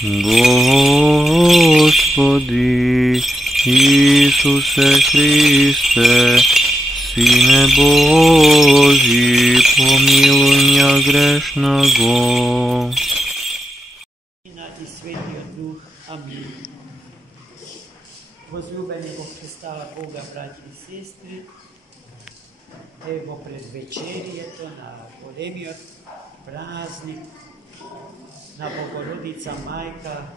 Господи Исусе Христе, Сине Божий, помилуй меня грешного. I Svetio Duh. Amin. Возлюбеного Христа Бога, браті і сестри, evo pred večerijeto na golemiot praznik, na Bogorodica Majka,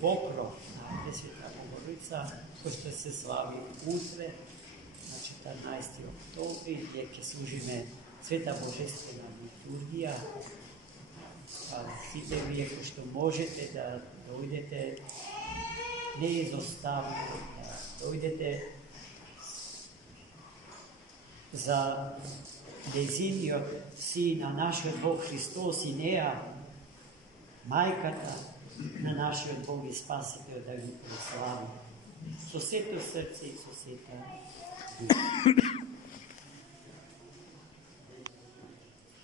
pokrov, na Presveta Bogorodica, pošto se slavi utre, na 14. oktobri, gdje služime Sveta Božestvena liturgija. Site vi, ako što možete, da dojdete neizostavno, da dojdete za dezinio Sina našeg Bog Hristos i Nea, Majkata, na našeg Bog i Spasitelj, da ju proslavi. So sveto srce i so sveta duša.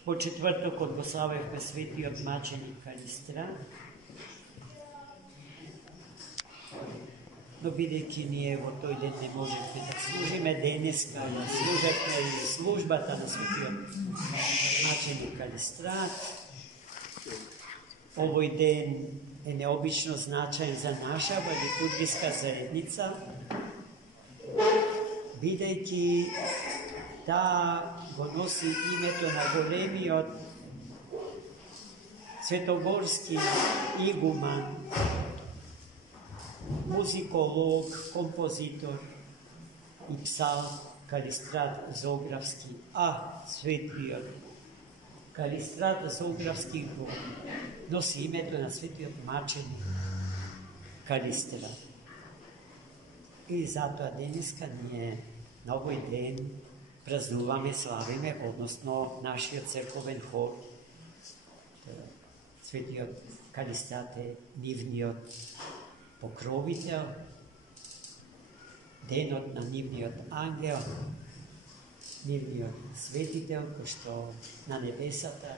Po četvrtok od Goslavevka sveti odmačenika Istra. No vidjeki nije, evo toj den ne možete da služime deneska, da služete i službata na sveti odmačenika Istra. Ovoj den je neobično značajan za naša liturgijska zajednica, vidjeki da go nosi imeto na golemi od svetogorski iguman, muzikolog, kompozitor i psal Kalistrat Zografski, a sveti od Kalistrat Zografski go nosi imeto na sveti odmačenik Kalistra. I zato deniska nije na ovoj den praznuvame, slavime, odnosno našio crkoven hor, sveti od Kalistate, nivni od pokrovitelj, denot na nivni od angel, nivni od svetitelj, ko što na nebesata,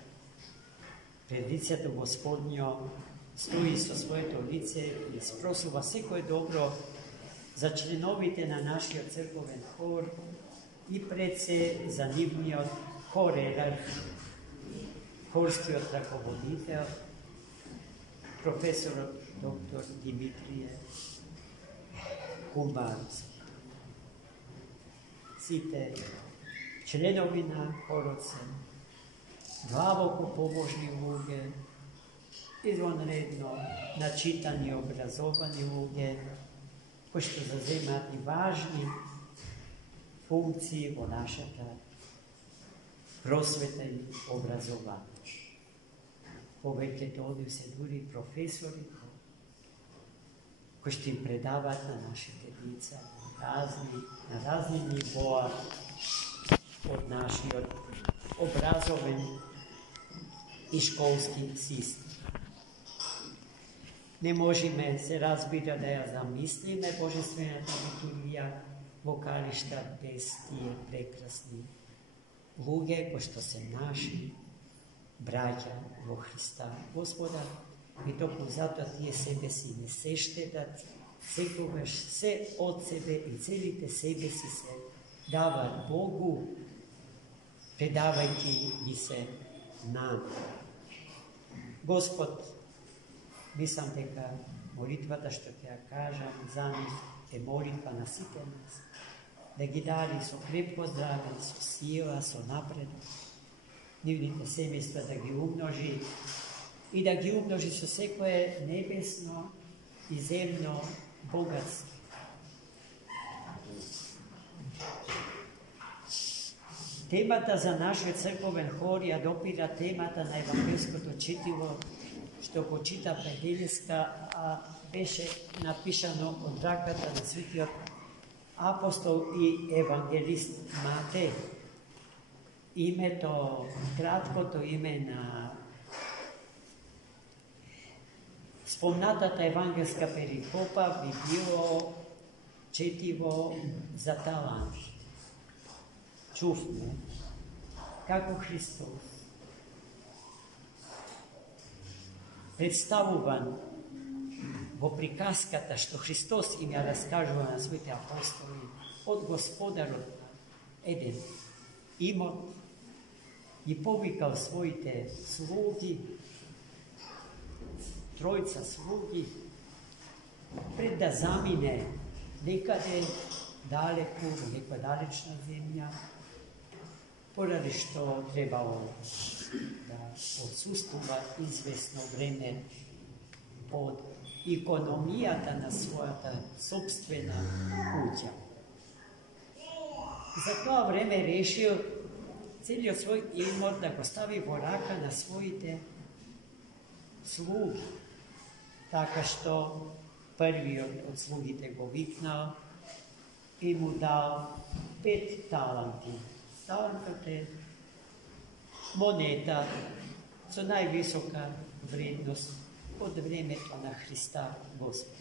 pred liceto Gospodnjo, stoji so svoje lice i sprosuva sve koje dobro začlenovite na našio crkoven hor, i predse zanimljiv horerarh, horski otrakovoditelj, profesor dr. Dimitrije Kumbarc. Site členovina horoce, glavoko pobožni uge, izvanredno načitani obrazovani uge, koji što zazemati važni funkciji ponašata prosveta i obrazovanja. Povejte to ovdje se duri profesori koji će im predavati na naše tednica, na razni nivoa od naših obrazoven i školski sistem. Ne možeme se razbiti da ja zamislim božestvena liturgija vokališta bez tije prekrasni luge, ko što se naši braća vo Hrista Gospoda, i topno zato tije sebe si ne seštedat, sekovaš sve od sebe i celite sebe si se davat Bogu, predavajki mi se nam. Gospod, mislim teka molitvata što te ja kažem, za njih je molitva na site nas, da gi dali so krepko zdrave, so sila, so napred, nivnite semjestva da gi umnoži i da gi umnoži so sve koje nebesno i zemno bogatstvo. Temata za naše crkoven hor je dopira temata na evangelsko čitivo, što počita predeljeska, a beše napišano od Rakata na sveti apostol i evangelist Matej. Ime to, kratko to ime na spomnatata evangelska perikopa bi bilo četivo za talant. Čufne, kako Hristos predstavuvan во приказката што Христос им ја раскажува на своите апостоли, од Господарот еден имот и повикал своите слуги, тројца слуги, пред да замине некаде далеку, во некоја далечна земја, поради што требало да отсуствува известно време од икономијата на својата собствена куќа. За тоа време решил целиот свој имот да го стави во рака на своите слуги, така што првиот од слугите го викнал и му дал 5 таланти. Талантот е монета со највисока вредност од времето на Христа Господ.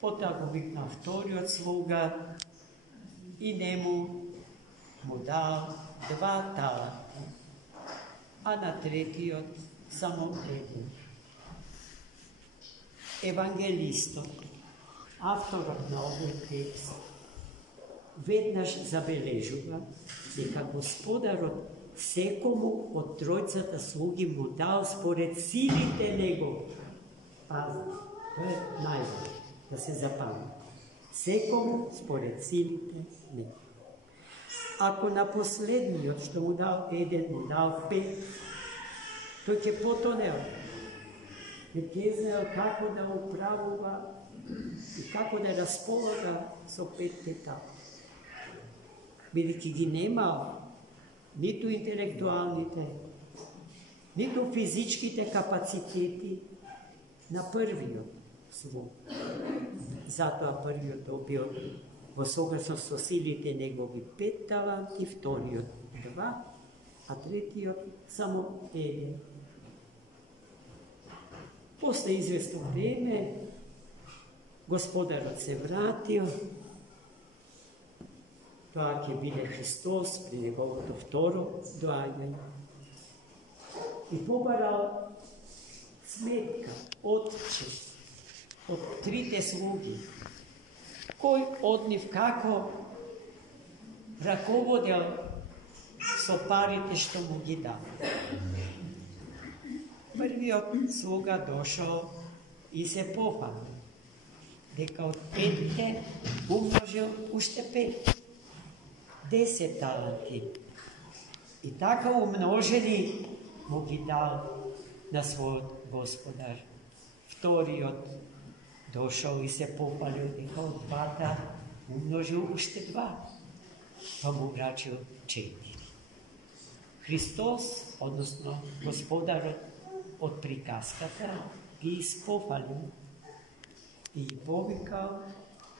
Потоа го викнал вториот слуга и нему му дал 2 таланта, а на третиот само еден. Евангелистот, авторот на овој текст, веднаш забележува дека Господарот секому од тројцата слуги му дал според силите негови. Пази, тоа е најважно, да се запамти. Секому според силите негови. Ако на последниот што му дал еден, му дал 5, тој ќе потонел. Не ќе знаел како да управува и како да располага со 5 таланти. Бидејќи ги немал ниту интелектуалните, ниту физичките капацитети на првиот слуг. Затоа првиот добил во согласност со силите негови 5 таланти, вториот 2, а третиот само 1. После известно време Господарот се вратил. Тоа ќе биде Христос при неговото второ доаѓање. И побарал сметка од 3 слуги, кој од нив како раководел со парите што му ги дал. Првиот слуга дошол и се пофали дека од 5 умножил уште 5. 10 таланти. И така умножени му ги дал на својот Господар. Вториот дошол и се пофалил дека од 2 умножил уште 2, па му врачил 4. Христос, односно Господарот од приказката, ги испофалил и ги повикал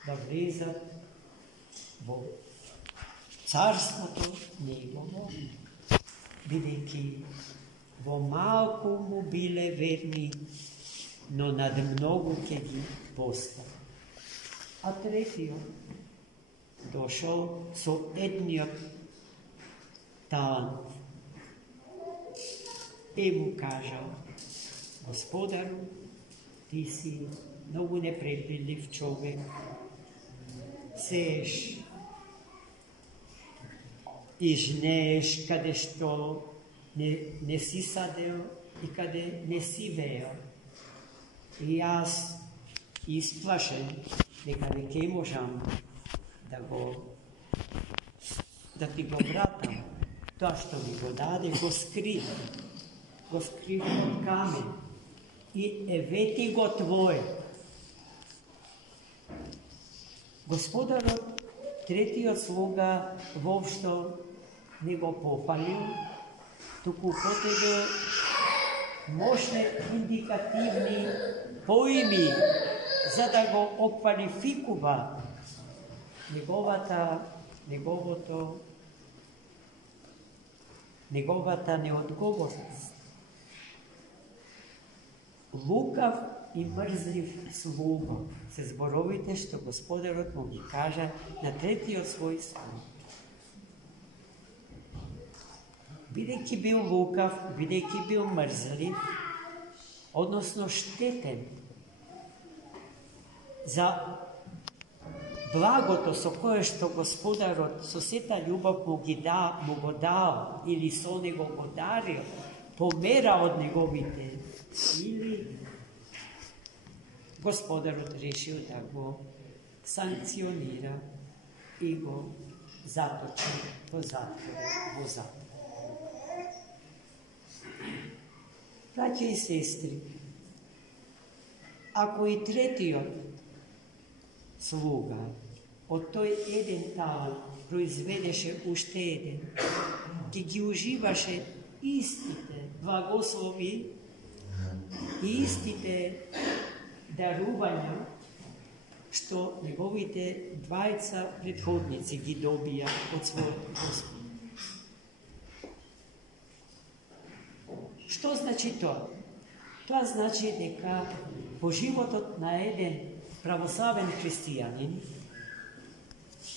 да влезат во царството негово, бидејќи во малку му биле верни, но над многу ќе ги постави. А третиот дошол со едниот талант и му кажал: Господару, ти си многу непредвидлив човек, сееш и жнееш каде што не си садел и каде не си веел. И јас исплашен дека не ќе можам да ти го вратам. Тоа што ми го даде, го скрив од камен и евети го твое. Господарот, третиот слуга, воопшто не го пофалил, туку потебил мощни индикативни поими за да го оквалификува неговата неодговорност. Лукав и мрзлив слуга се зборовите што Господарот му ги кажа на третиот свој слуг. Бидејќи бил лукав, бидејќи бил мрзлив, odnosno šteten za blagoto so koje što gospodar od soseta ljubav mu go dao ili so nego go dario, pomera od njegovite ili gospodar odrešio da go sankcionira i go zatoči po zatvoru. Braće i sestri, ako i tretio sluga od toj jeden talan proizvedeše ušteden, ki gi uživaše istite blagoslovi i istite daruvanja, što njegovite dvajca prethodnici gi dobija od svojeg Gospoda. Što znači to? To znači neka po životot na jedan pravoslaven hristijanin,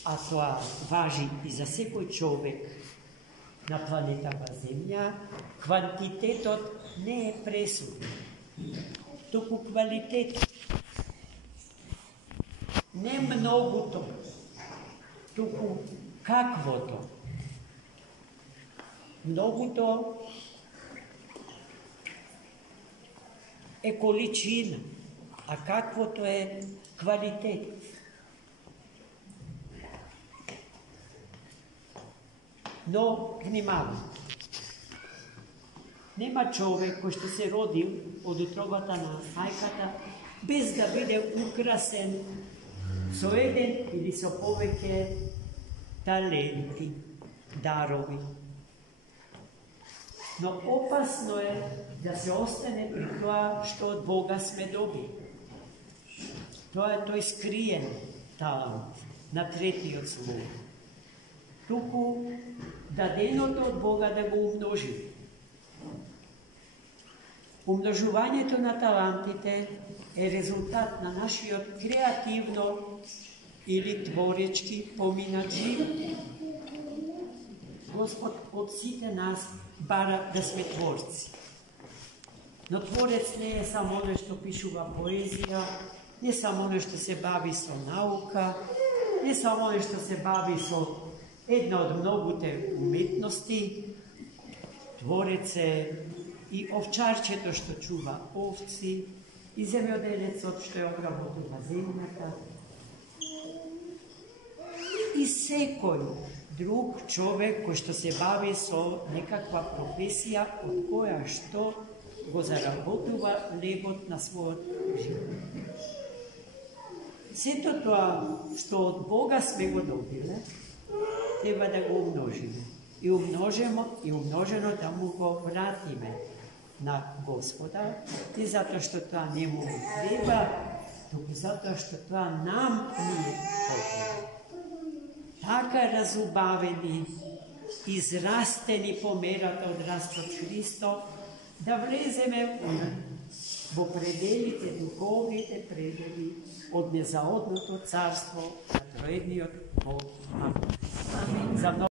a to važi i za svoj čovjek na planetama Zemlja, kvantitetot ne je presudno, toku kvalitet. Ne mnogo to, toku kakvo to. Mnogo to je količina, a kakvo to je kvalitet. No, vнимавам. Нема човек кој што се родил од утробата на мајката без да биде украсен со еден или со повеќе таленти, дарови. Но опасно е да се остане при тоа што од Бога сме добили. Тоа е тој скриен талант на третиот слой. Туку даденото од Бога да го умножи. Умножувањето на талантите е резултат на нашиот креативно или творечки поминат живот. Господ од сите нас бара да сме творци. Но творец не е само оној што пишува поезија, не само оној што се бави со наука, не само оној што се бави со една од многуте уметности. Творец е и овчарчето што чува овци, и земјоделецот што ја обработува земјата, и секој друг човек кој што се бави со некаква професија од која што го заработува лебот на својот живот. Сето тоа што од Бога сме го добиле, треба да го умножиме. И умножено да му го вратиме на Господа, не затоа што тоа не му треба, туку затоа што тоа нам не е потребно. Така разубавени, израстени по мерата од растот Христо, да влеземе во пределите, духовните предели од незаодното царство на троедниот Бог. Амин.